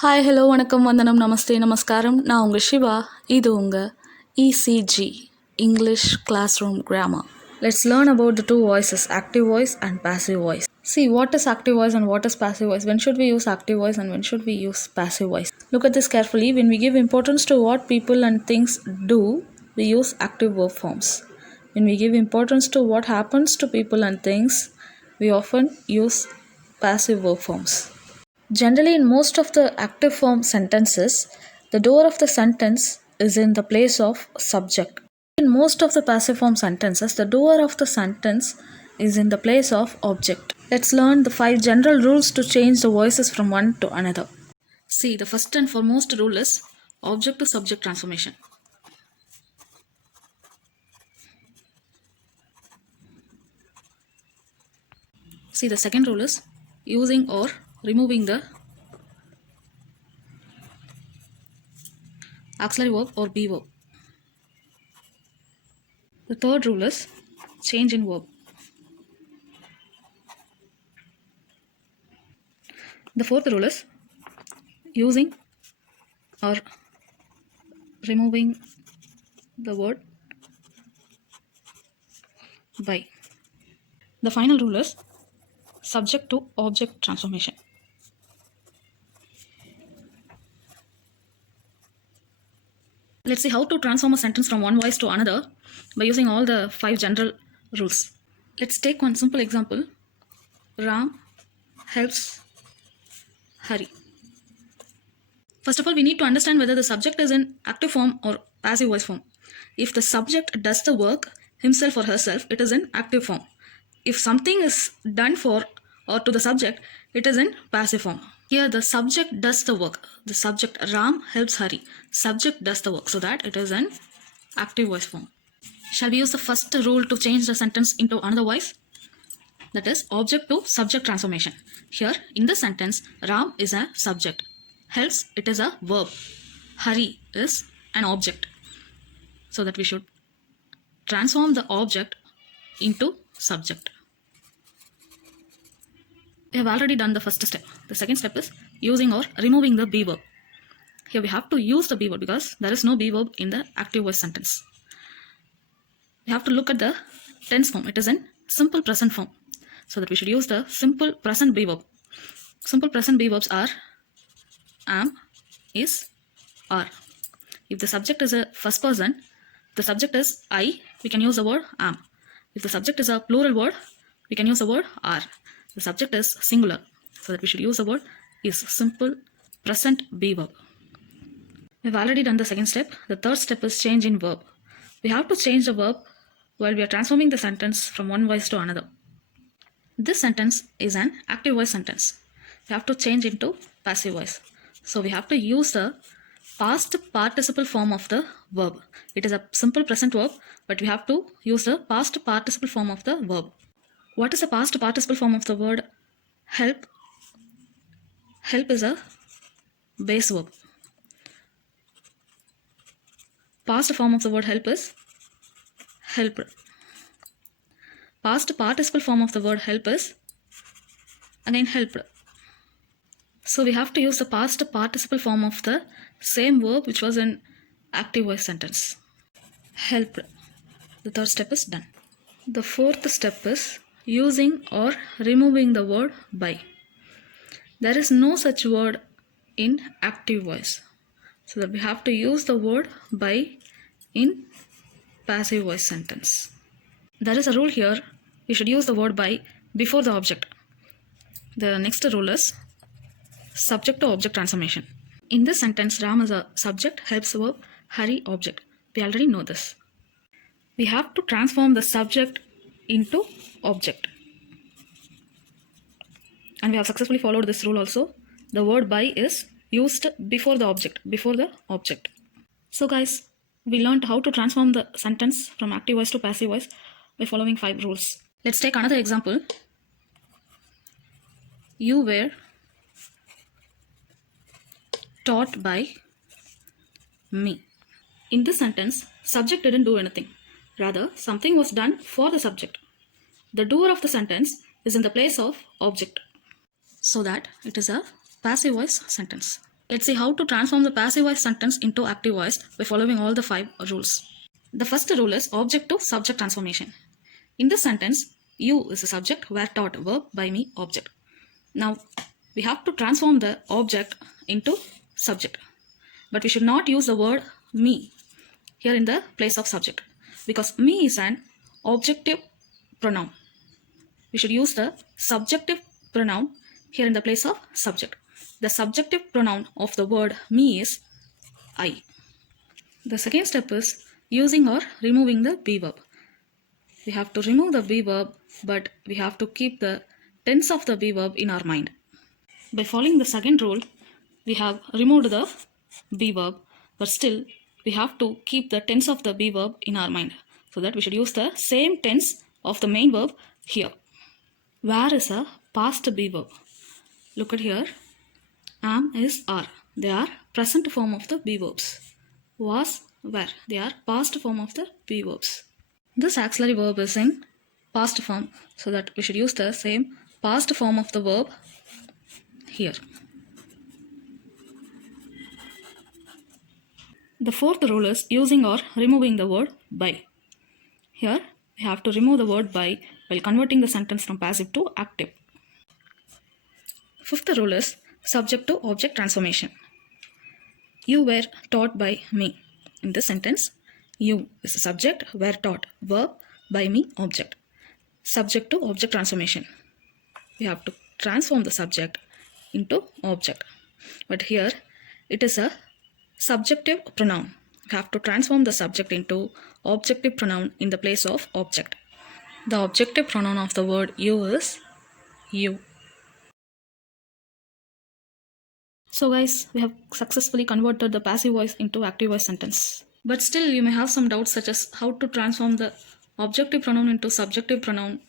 Hi hello வணக்கம் வந்தனம் நமஸ்தே நமஸ்காரம். நான் உங்கள் சிவா. இது உங்கள் ECG English Classroom Grammar. Let's learn about the two voices, active voice and passive voice. See, what is active voice and what is passive voice? When should we use active voice and when should we use passive voice? Look at this carefully. When we give importance to what people and things do, we use active verb forms. When we give importance to what happens to people and things, we often use passive verb forms. Generally, in most of the active form sentences, the doer of the sentence is in the place of subject. In most of the passive form sentences, the doer of the sentence is in the place of object. Let's learn the 5 general rules to change the voices from one to another. See, the first and foremost rule is object to subject transformation. See, the second rule is using or removing the auxiliary verb or be verb. The third rule is change in verb. The fourth rule is using or removing the word by. The final rule is subject to object transformation. Let's see how to transform a sentence from one voice to another by using all the 5 general rules. Let's take one simple example. Ram helps Hari. First of all, we need to understand whether the subject is in active form or passive voice form. If the subject does the work himself or herself, it is in active form. If something is done for or to the subject, it is in passive form. Here the subject does the work. The subject Ram helps Hari. Subject does the work, so that it is in active voice form. Shall we use the first rule to change the sentence into another voice? That is object to subject transformation. Here in the sentence, Ram is a subject. Helps, it is a verb. Hari is an object. So that we should transform the object into subject. We have already done the first step. The second step is using or removing the be verb. Here we have to use the be verb because there is no be verb in the active voice sentence. We have to look at the tense form. It is in simple present form. So that we should use the simple present be verb. Simple present be verbs are am, is, are. If the subject is a first person, the subject is I, we can use the word am. If the subject is a plural word, we can use the word are. The subject is singular, so that we should use the word is. Simple present be verb. We've already done the second step. The third step is change in verb. We have to change the verb while we are transforming the sentence from one voice to another. This sentence is an active voice sentence. We have to change into passive voice. So we have to use the past participle form of the verb. It is a simple present verb, but we have to use the past participle form of the verb. What is the past participle form of the word help? Help is a base verb. Past form of the word help is helped. Past participle form of the word help is again helped. So we have to use the past participle form of the same verb which was in active voice sentence. Helped. The third step is done. The fourth step is using or removing the word by. There is no such word in active voice. So that we have to use the word by in passive voice sentence. There is a rule here. We should use the word by before the object. The next rule is subject to object transformation. In this sentence, Ram is a subject, helps verb, Hari object. We already know this. We have to transform the subject into object. And we have successfully followed this rule also. The word by is used before the object. So guys, we learned how to transform the sentence from active voice to passive voice by following 5 rules. Let's take another example. You were taught by me. In this sentence, subject didn't do anything. Rather, something was done for the subject. The doer of the sentence is in the place of object, so that it is a passive voice sentence. Let's see how to transform the passive voice sentence into active voice by following all the 5 rules. The first rule is object to subject transformation. In this sentence, you is a subject, were taught, verb, by me, object. Now, we have to transform the object into subject. But we should not use the word me here in the place of subject, because me is an objective pronoun. We should use the subjective pronoun here in the place of subject. The subjective pronoun of the word me is I. The second step is using or removing the be verb. We have to remove the be verb, but we have to keep the tense of the be verb in our mind. By following the second rule, we have removed the be verb, but still we have to keep the tense of the be verb in our mind, so that we should use the same tense of the main verb here. Where is a past be verb? Look at here. Am, is, are. They are present form of the be verbs. Was, were. They are past form of the be verbs. This auxiliary verb is in past form, so that we should use the same past form of the verb here. The fourth rule is using or removing the word by. Here we have to remove the word by while converting the sentence from passive to active. Fifth rule is subject to object transformation. You were taught by me. In this sentence, you is a subject, were taught, verb, by me, object. Subject to object transformation. We have to transform the subject into object. But here it is a subjective pronoun. We have to transform the subject into objective pronoun in the place of object. The objective pronoun of the word you is you. So guys, we have successfully converted the passive voice into active voice sentence. But still you may have some doubts, such as how to transform the objective pronoun into subjective pronoun,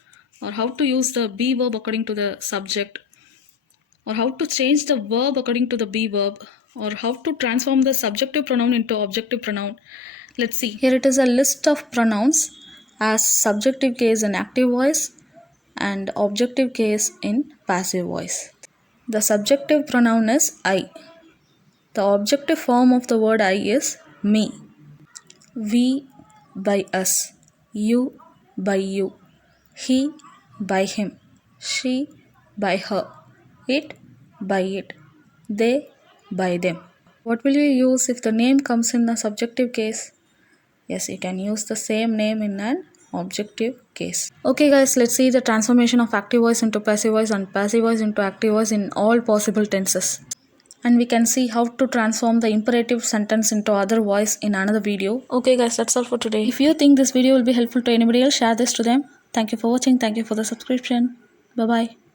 or how to use the be verb according to the subject, or how to change the verb according to the be verb, or how to transform the subjective pronoun into objective pronoun. Let's see. Here it is a list of pronouns as subjective case in active voice and objective case in passive voice. The subjective pronoun is I. The objective form of the word I is me. We by us. You by you. He by him. She by her. It by it. They by them. What will you use if the name comes in the subjective case? Yes, you can use the same name in an objective case. Okay guys, let's see the transformation of active voice into passive voice and passive voice into active voice in all possible tenses. And we can see how to transform the imperative sentence into other voice in another video. Okay guys, that's all for today. If you think this video will be helpful to anybody else, share this to them. Thank you for watching. Thank you for the subscription. Bye bye.